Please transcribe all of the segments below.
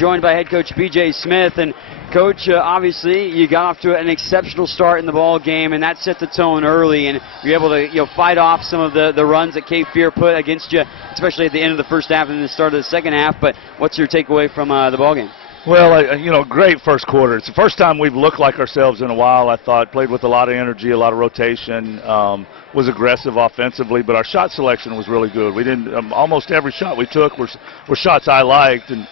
Joined by head coach B.J. Smith. And coach, obviously you got off to an exceptional start in the ball game, and that set the tone early, and you're able to fight off some of the runs that Cape Fear put against you, especially at the end of the first half and the start of the second half. But what's your takeaway from the ball game? Well, great first quarter. It's the first time we've looked like ourselves in a while, I thought. Played with a lot of energy, a lot of rotation, was aggressive offensively, but our shot selection was really good. We didn't, almost every shot we took were shots I liked, and,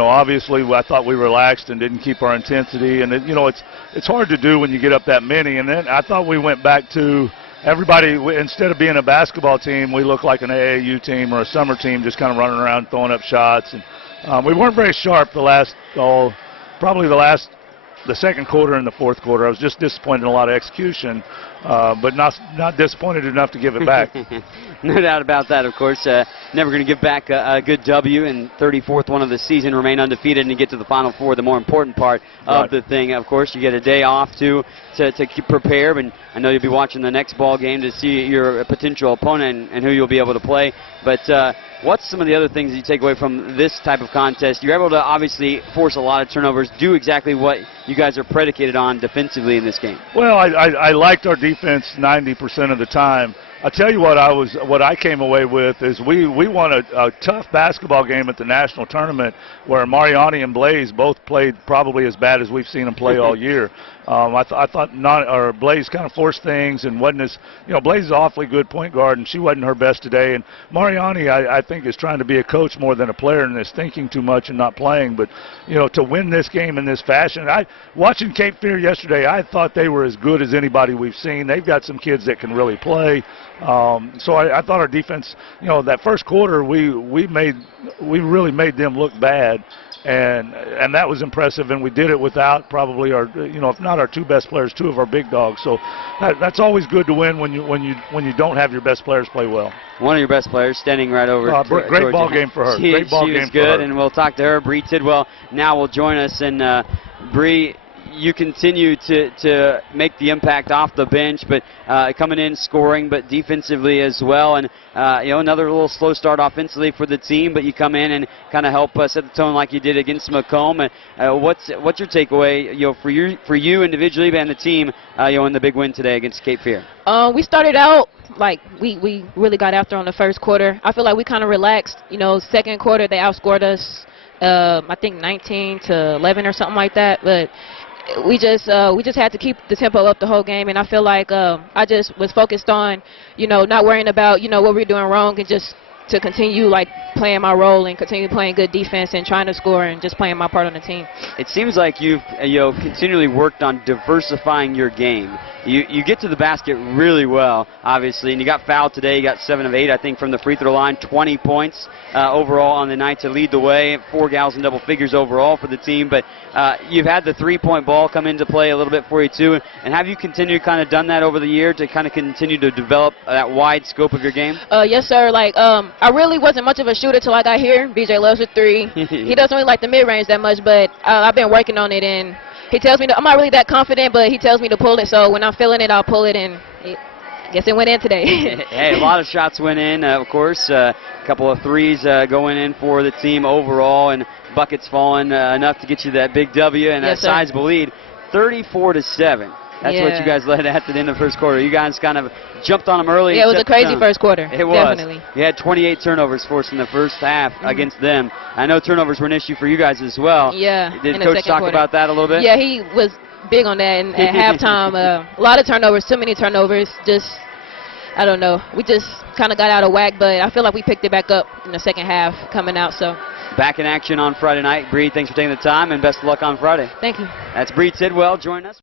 obviously I thought we relaxed and didn't keep our intensity, and, it's hard to do when you get up that many. And then I thought we went back to everybody, instead of being a basketball team, we looked like an AAU team or a summer team, just kind of running around throwing up shots. And we weren't very sharp the second quarter and the fourth quarter. I was just disappointed in a lot of execution, but not disappointed enough to give it back. No doubt about that, of course. Never going to give back a good W, and 34th one of the season, remain undefeated, and get to the Final Four, the more important part of the thing. Of course, you get a day off to prepare, and I know you'll be watching the next ball game to see your potential opponent and who you'll be able to play. But what's some of the other things that you take away from this type of contest? You're able to obviously force a lot of turnovers, do exactly what you guys are predicated on defensively in this game. Well, I liked our defense 90% of the time. I'll tell you what I came away with is we won a tough basketball game at the national tournament where Mariani and Blaze both played probably as bad as we've seen them play all year. I thought Blaze kind of forced things and wasn't as, Blaze is an awfully good point guard, and she wasn't her best today. And Mariani, I think, is trying to be a coach more than a player and is thinking too much and not playing. But, to win this game in this fashion, watching Cape Fear yesterday, I thought they were as good as anybody we've seen. They've got some kids that can really play. So I thought our defense, that first quarter, we really made them look bad. And that was impressive, and we did it without probably our, if not our two best players, two of our big dogs. So that's always good to win when you don't have your best players play well. One of your best players standing right over. Great ball game for her. Great ball game for her. She was good, and we'll talk to her. Bree Tidwell now will join us, and Bree, you continue to make the impact off the bench, but coming in scoring, but defensively as well. And another little slow start offensively for the team, but you come in and kind of help set the tone like you did against Macomb. And what's your takeaway, for you individually and the team, in the big win today against Cape Fear? We started out like we really got after on the first quarter. I feel like we kind of relaxed. Second quarter they outscored us, I think 19-11 or something like that, but we just had to keep the tempo up the whole game, and I feel like I just was focused on, not worrying about, what we're doing wrong, and just to continue like playing my role and continue playing good defense and trying to score and just playing my part on the team. It seems like you've continually worked on diversifying your game. You get to the basket really well, obviously, and you got fouled today. You got 7 of 8, I think, from the free throw line, 20 points overall on the night to lead the way, 4 gals in double figures overall for the team. But you've had the three-point ball come into play a little bit for you, too. And have you continued kind of done that over the year to kind of continue to develop that wide scope of your game? Yes, sir. I really wasn't much of a shooter till I got here. BJ loves a 3. He doesn't really like the mid-range that much, but I've been working on it, and he tells me I'm not really that confident, but he tells me to pull it. So when I'm feeling it, I'll pull it, and I guess it went in today. Hey, a lot of shots went in, of course. A couple of threes going in for the team overall, and buckets falling enough to get you that big W and yes, a sizable lead, 34-7. That's what you guys led at the end of the first quarter. You guys kind of jumped on them early. Yeah, it was a crazy first quarter. It was. Definitely. You had 28 turnovers forced in the first half against them. I know turnovers were an issue for you guys as well. Yeah. Did Coach talk about that a little bit? Yeah, he was big on that. And at halftime, a lot of turnovers, too many turnovers. Just, I don't know. We just kind of got out of whack, but I feel like we picked it back up in the second half coming out. So. Back in action on Friday night. Bree, thanks for taking the time, and best of luck on Friday. Thank you. That's Bree Tidwell. Join us.